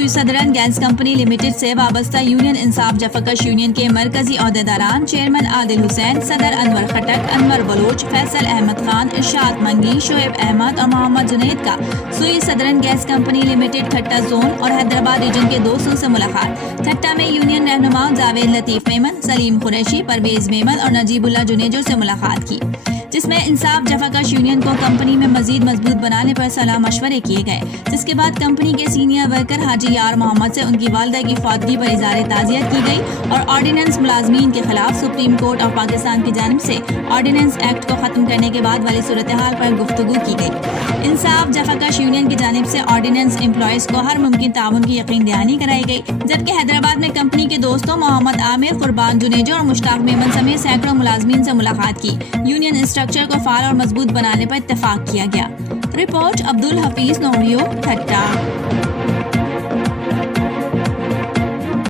سوئی southern gas company limited سے وابستہ یونین انصاف جفاکش یونین کے مرکزی عہدیداران چیئرمین عادل حسین، صدر انور خٹک، انور بلوچ، فیصل احمد خان، ارشاد منگی، شعیب احمد اور محمد جنید کا Sui southern gas company limited Thatta zone اور حیدرآباد ریجن کے دوستوں سے ملاقات۔ ٹھٹا میں یونین رہنما جاوید لطیف میمن، سلیم قریشی، پرویز میمن اور نجیب اللہ جنیجو سے ملاقات کی، جس میں انصاف جفاکش یونین کو کمپنی میں مزید مضبوط بنانے پر صلاح مشورے کیے گئے، جس کے بعد کمپنی کے سینئر ورکر حاجی یار محمد سے ان کی والدہ کی فوتگی پر اظہار تعزیت کی گئی اور آرڈیننس ملازمین کے خلاف سپریم کورٹ آف پاکستان کی جانب سے آرڈیننس ایکٹ کو ختم کرنے کے بعد والی صورتحال پر گفتگو کی گئی۔ انصاف جفاکش یونین کی جانب سے آرڈیننس امپلائیز کو ہر ممکن تعاون کی یقین دہانی کرائی گئی، جبکہ حیدرآباد میں کمپنی کے دوستوں محمد عامر، قربان جنیجو اور مشتاق میمن سمیت سینکڑوں ملازمین سے ملاقات کی۔ یونین اسٹرکچر کو فعال اور مضبوط بنانے پر اتفاق کیا گیا۔ رپورٹ عبدالحفیظ نوریو، ٹھٹا۔